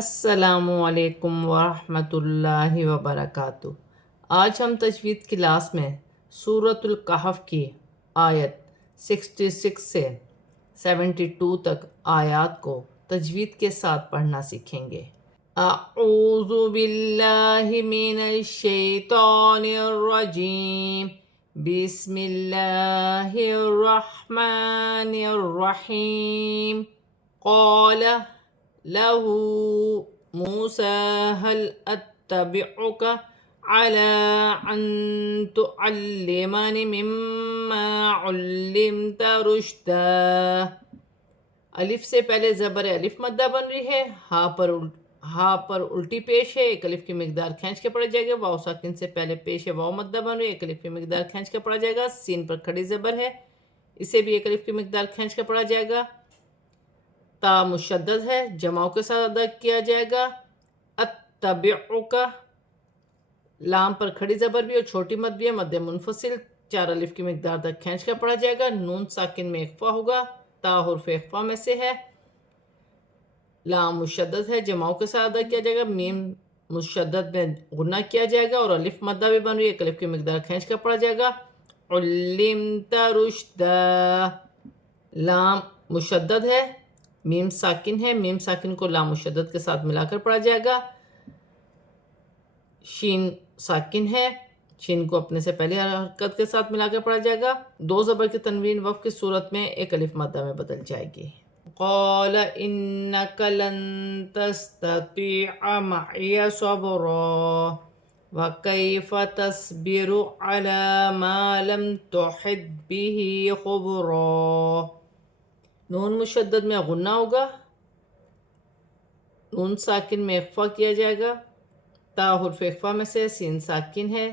السلام علیکم ورحمۃ اللہ وبرکاتہ۔ آج ہم تجوید کلاس میں سورۃ الکہف کی آیت 66 سے 72 تک آیات کو تجوید کے ساتھ پڑھنا سیکھیں گے۔ اعوذ باللہ من الشیطان الرجیم، بسم اللہ الرحمن الرحیم۔ قال له موسى هل أتبعك على أن تعلمني مما علمت رشدا۔ الف سے پہلے زبر الف مدہ بن رہی ہے، ہا پر الٹی پیش ہے، ایک الف کی مقدار کھینچ کے پڑھا جائے گا۔ واو ساکن سے پہلے پیش ہے، واو مدہ بن رہی ہے، ایک الف کی مقدار کھینچ کے پڑھا جائے گا۔ سین پر کھڑی زبر ہے، اسے بھی ایک الف کی مقدار کھینچ کے پڑھا جائے گا۔ تا مشدد ہے، جماؤں کے ساتھ ادا کیا جائے گا۔ اتبعک، لام پر کھڑی زبر بھی اور چھوٹی مد بھی ہے، مد منفصل، چار الف کی مقدار تک کھینچ کر پڑھا جائے گا۔ نون ساکن میں اخفا ہوگا، تا حرف اخفا میں سے ہے۔ لام مشدد ہے، جماؤں کے ساتھ ادا کیا جائے گا۔ میم مشدد میں غنہ کیا جائے گا اور الف مدہ بھی بن رہی ہے، ایک الف کی مقدار کھینچ کر پڑھا جائے گا۔ علمت رشدا، لام مشدد ہے، میم ساکن ہے، میم ساکن کو لام مشدد کے ساتھ ملا کر پڑھا جائے گا۔ شین ساکن ہے، شین کو اپنے سے پہلے حرکت کے ساتھ ملا کر پڑھا جائے گا۔ دو زبر کی تنوین وقف کی صورت میں ایک الف مادہ میں بدل جائے گی۔ قال انک لن تستطیع معی صبرا وکیف تصبر علی ما لم تحط به خبرا۔ نون مشدد میں غنہ ہوگا، نون ساکن میں اخفا کیا جائے گا، تا حرف اخفا میں سے، سین ساکن ہے،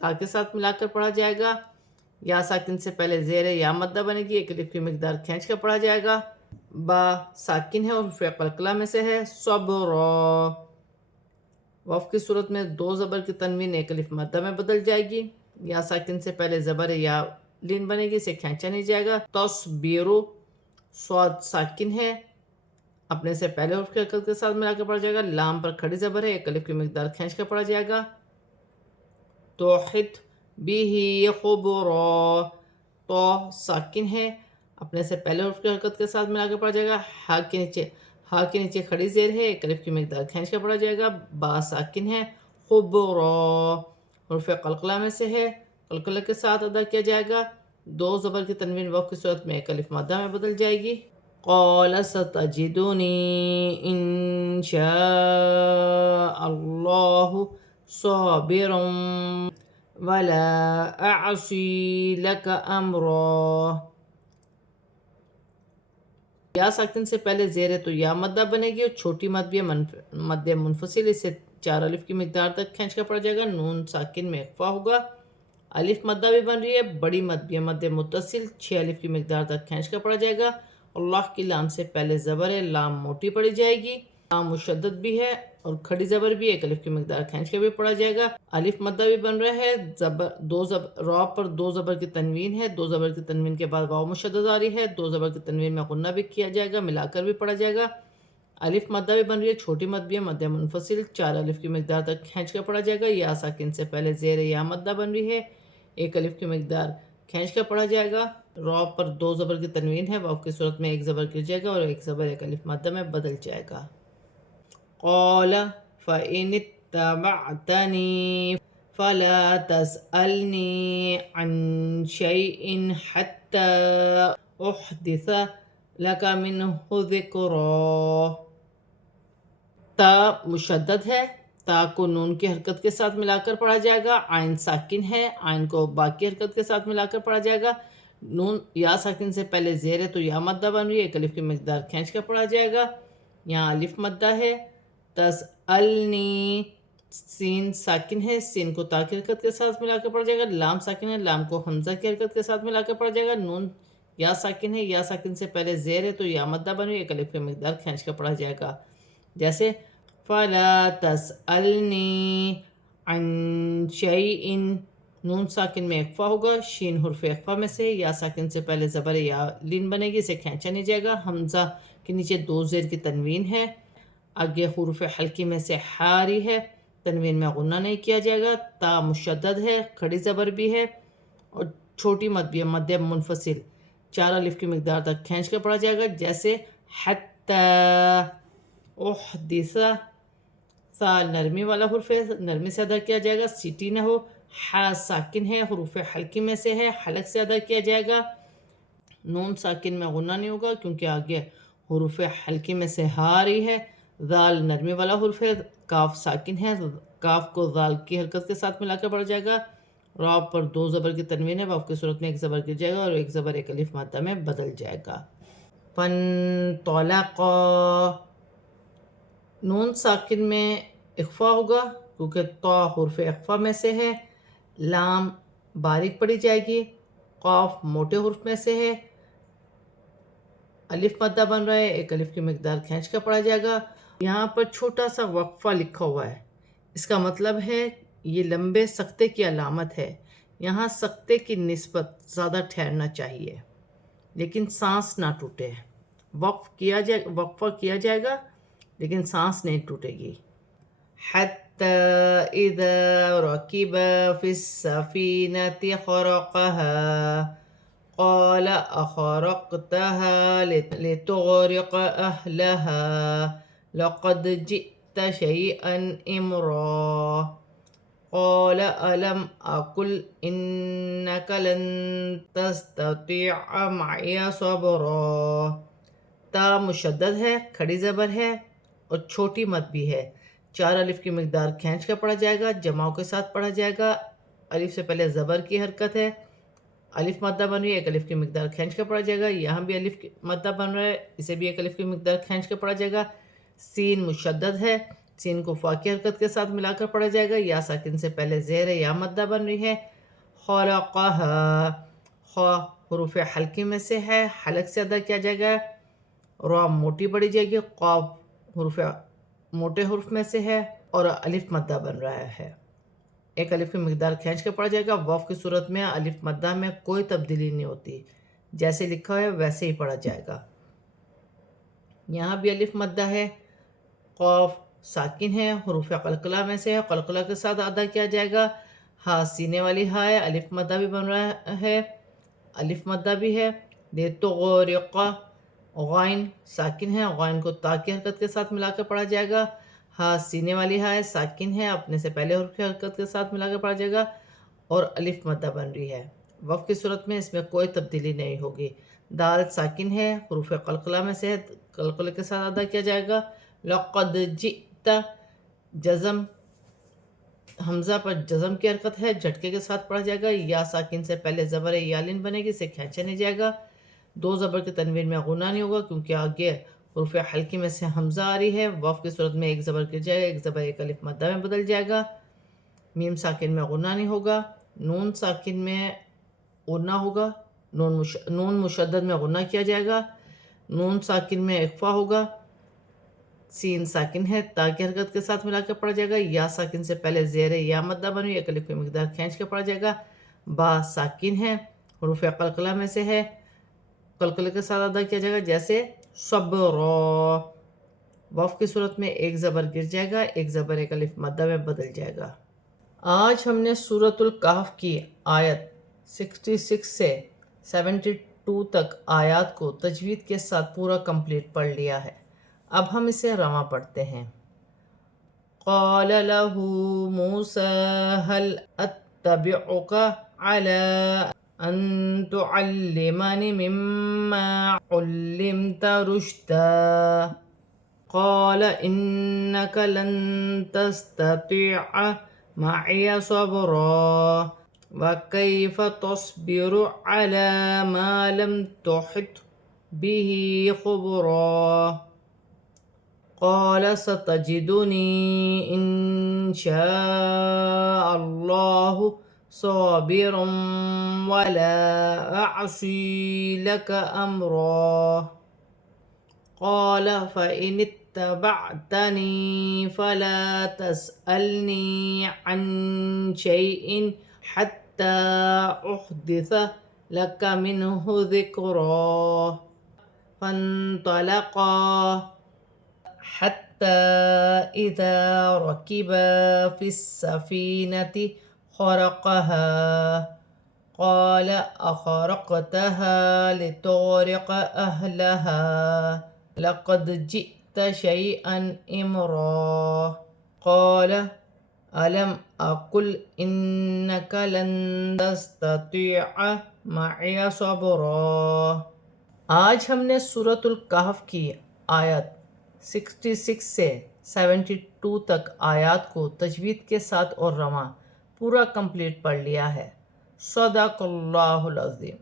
تا کے ساتھ ملا کر پڑھا جائے گا۔ یا ساکن سے پہلے زیر یا مدہ بنے گی، ایک الف کی مقدار کھینچ کر پڑھا جائے گا۔ با ساکن ہے اور حرف قلقلہ میں سے ہے۔ صبر، وقف کی صورت میں دو زبر کی تنوین ایک الف مدہ میں بدل جائے گی۔ یا ساکن سے پہلے زبر یا لین بنے گی، اسے کھینچا نہیں جائے گا۔ تصبیر، صاد ساکن ہے، اپنے سے پہلے حرف کی حرکت کے ساتھ ملا کر پڑھا جائے گا۔ لام پر کھڑی زبر ہے، ایک الف کی مقدار کھینچ کر پڑھا جائے گا۔ توحط بھی خبرا، تو ساکن ہے، اپنے سے پہلے حرف کی حرکت کے ساتھ ملا کر پڑھا جائے گا۔ ہا کے نیچے کھڑی زیر ہے، ایک الف کی مقدار کھینچ کر پڑھا جائے گا۔ با ساکن ہے، خبرا حرف قلقلہ میں سے ہے، قلقلہ کے ساتھ ادا کیا جائے گا۔ دو زبر کی تنوین وقف کی صورت میں ایک الف مادہ میں بدل جائے گی۔ قال ستجدنی ان شاء اللہ صابرا ولا اعصی لک امرا۔ یا ساکن سے پہلے زیر ہے تو یا مدہ بنے گی اور چھوٹی مد بھی مد منفصل، اسے چار الف کی مقدار تک کھینچ کر پڑھا جائے گا۔ نون ساکن میں اخفا ہوگا، الف مدہ بھی بن رہی ہے، بڑی مد بھی ہے، مد متصل، 6 الف کی مقدار تک کھینچ کر پڑھا جائے گا۔ اللہ کی لام سے پہلے زبر ہے، لام موٹی پڑھی جائے گی، لام مشدد بھی ہے اور کھڑی زبر بھی، ایک الف کی مقدار کھینچ کے بھی پڑھا جائے گا۔ الف مدہ بھی بن رہا ہے، را پر دو زبر کی تنوین ہے، دو زبر کی تنوین کے بعد واو مشدد آ رہی ہے، دو زبر کی تنوین میں غنہ بھی کیا جائے گا، ملا کر بھی پڑھا جائے گا۔ الف مدہ بھی بن رہی ہے، چھوٹی مد بھی ہے، مد منفصل، 4 الف کی مقدار تک کھینچ کر پڑھا جائے گا۔ یا ساکن سے پہلے زیر یا مدہ بن رہی ہے، ایک الف کی مقدار کھینچ کر پڑھا جائے گا۔ را پر دو زبر کی تنوین ہے، واو کی صورت میں ایک زبر گر جائے گا اور ایک زبر ایک الف مادہ میں بدل جائے گا۔ قال فَإِنِ اتَّبَعْتَنِي فَلَا تَسْأَلْنِي عَنْ شَيْءٍ حَتَّى أُحْدِثَ لَكَ مِنْهُ ذِكْرًا۔ تا مشدد ہے، تا کو نون کی حرکت کے ساتھ ملا کر پڑھا جائے گا۔ عین ساکن ہے، عین کو باقی حرکت کے ساتھ ملا کر پڑھا جائے گا۔ نون یا ساکن سے پہلے زیر ہے تو یا مدہ بن رہی ہے، ایک الف کی مقدار کھینچ کر پڑھا جائے گا۔ یہاں الف مدہ ہے۔ تسألنی، سین ساکن ہے، سین کو تا کی حرکت کے ساتھ ملا کر پڑھا جائے گا۔ لام ساکن ہے، لام کو حمزہ کی حرکت کے ساتھ ملا کر پڑھا جائے گا۔ نون یا ساکن ہے، یا ساکن سے پہلے زیر ہے تو یا مدہ بن رہی ہے، ایک الف کی مقدار کھینچ کر پڑھا جائے گا، جیسے فَلَا تَسْأَلْنِي عَنْ شَيْءٍ، نون ساکن میں اخفا ہوگا، شین حرف اخفا میں سے، یا ساکن سے پہلے زبر یا لین بنے گی، اسے کھینچا نہیں جائے گا۔ حمزہ کے نیچے دو زیر کی تنوین ہے، آگے حروف حلقی میں سے حاری ہے، تنوین میں غنہ نہیں کیا جائے گا، تا مشدد ہے، کھڑی زبر بھی ہے اور چھوٹی مد بھی ہے، مد منفصل، 4 الف کی مقدار تک کھینچ کے پڑھا جائے گا، جیسے حتی، احدث، سا نرمی والا حرف ہے، نرمی سے ادا کیا جائے گا، سیٹی نہ ہو، ہا ساکن ہے، حروف حلقی میں سے ہے، حلق سے ادا کیا جائے گا، نون ساکن میں غنہ نہیں ہوگا کیونکہ آگے حروف حلقی میں سے ہا آ رہی ہے، ذال نرمی والا حرف ہے، کاف ساکن ہے، کاف کو ذال کی حرکت کے ساتھ ملا کر پڑھا جائے گا، را پر 2 زبر کی تنوین ہے، واو کی صورت میں 1 زبر گر جائے گا اور 1 زبر 1 الف مادہ میں بدل جائے گا۔ فانطلقا، نون ساکن میں اخفا ہوگا کیونکہ طا حرف اخفا میں سے ہے، لام باریک پڑھی جائے گی، قاف موٹے حرف میں سے ہے، الف مدہ بن رہا ہے، 1 الف کی مقدار کھینچ کر پڑھا جائے گا۔ یہاں پر چھوٹا سا وقفہ لکھا ہوا ہے، اس کا مطلب ہے یہ لمبے سکتے کی علامت ہے، یہاں سکتے کی نسبت زیادہ ٹھہرنا چاہیے لیکن سانس نہ ٹوٹے، وقفہ کیا جائے گا لیکن سانس نہیں ٹوٹے گی۔ حتی اذا رکب فی السفینۃ خرقها قال اخرقتها لتغرق اهلها لقد جئت شيئا امرا قال الم اقل انك لن تستطيع معي صبرا، تا مشدد ہے، کھڑی زبر ہے اور چھوٹی مد بھی ہے، 4 الف کی مقدار کھینچ کر پڑھا جائے گا، جماؤں کے ساتھ پڑھا جائے گا، الف سے پہلے زبر کی حرکت ہے، الف مدہ بن رہی ہے، 1 الف کی مقدار کھینچ کر پڑھا جائے گا، یہاں بھی الف کی مدہ بن رہا ہے، اسے بھی 1 الف کی مقدار کھینچ کر پڑھا جائے گا، سین مشدد ہے، سین کو فا کی حرکت کے ساتھ ملا کر پڑھا جائے گا، یا ساکن سے پہلے زیر ہے، یا مدہ بن رہی ہے، خلقها، خا حروف حلقی میں سے ہے، حلق سے ادا کیا جائے گا، را موٹی پڑھی جائے گی، قاف حروف موٹے حرف میں سے ہے اور الف مدہ بن رہا ہے، 1 الف کی مقدار کھینچ کے پڑھا جائے گا، واو کی صورت میں الف مدہ میں کوئی تبدیلی نہیں ہوتی، جیسے لکھا ہے ویسے ہی پڑھا جائے گا، یہاں بھی الف مدہ ہے، قاف ساکن ہے، حروف قلقلہ میں سے ہے، قلقلہ کے ساتھ ادا کیا جائے گا، ہا سینے والی ہا ہے، الف مدہ بھی بن رہا ہے، الف مدہ بھی ہے، لتغرق، غائن ساکن ہے، غائن کو تا کی حرکت کے ساتھ ملا کر پڑھا جائے گا، ہا سینے والی ہا ہے، ساکن ہے، اپنے سے پہلے حرف کی حرکت کے ساتھ ملا کر پڑھا جائے گا اور الف مدہ بن رہی ہے، وقف کی صورت میں اس میں کوئی تبدیلی نہیں ہوگی، دال ساکن ہے، حروف قلقلہ میں سے ہے، قلقلے کے ساتھ ادا کیا جائے گا، لقد جئت، جزم حمزہ پر جزم کی حرکت ہے، جھٹکے کے ساتھ پڑھا جائے گا، یا ساکن سے پہلے زبر یالین بنے گی، اسے کھینچا نہیں جائے گا، 2 زبر کی تنوین میں غنہ نہیں ہوگا کیونکہ آگے حروف حلقی میں سے حمزہ آ رہی ہے، واو کی صورت میں 1 زبر گر جائے گا، 1 زبر 1 الف مدہ میں بدل جائے گا، میم ساکن میں غنہ نہیں ہوگا، نون ساکن میں غنہ ہوگا، نون مشدد میں غنہ کیا جائے گا، نون ساکن میں اخفا ہوگا، سین ساکن ہے، تا کی حرکت کے ساتھ ملا کر پڑھا جائے گا، یا ساکن سے پہلے زیر یا مدہ بنی، 1 الف کی مقدار کھینچ کے پڑھا جائے گا، با ساکن ہے، حروف قلقلہ میں سے ہے، قلقلے کے ساتھ ادا کیا جائے گا، جیسے صبر، واو کی صورت میں 1 زبر گر جائے گا، 1 زبر 1 الف مدہ میں بدل جائے گا۔ آج ہم نے سورۃ الکہف کی آیت 66 سے 72 تک آیات کو تجوید کے ساتھ پورا کمپلیٹ پڑھ لیا ہے، اب ہم اسے رواں پڑھتے ہیں۔ قال له موسى هل أتبعك على أن تعلمني مما علمت رشدا قال إنك لن تستطيع معي صبرا وكيف تصبر على ما لم تحط به خبرا قال ستجدني إن شاء الله صابرا ولا أعصي لك أمرا قال فإن اتبعتني فلا تسألني عن شيء حتى أحدث لك منه ذكرا فانطلقا حتى حتى إذا ركب في السفينة خرقها قال أخرقتها لتغرق أهلها لقد جئت شيئا إمرا قال ألم أقل إنك لن تستطيع معي صبرا۔ آج ہم نے سورۃ الکہف کی آیت 66 سے 72 تک آیات کو تجوید کے ساتھ اور رواں پورا کمپلیٹ پڑھ لیا ہے۔ صدق اللہ العظیم۔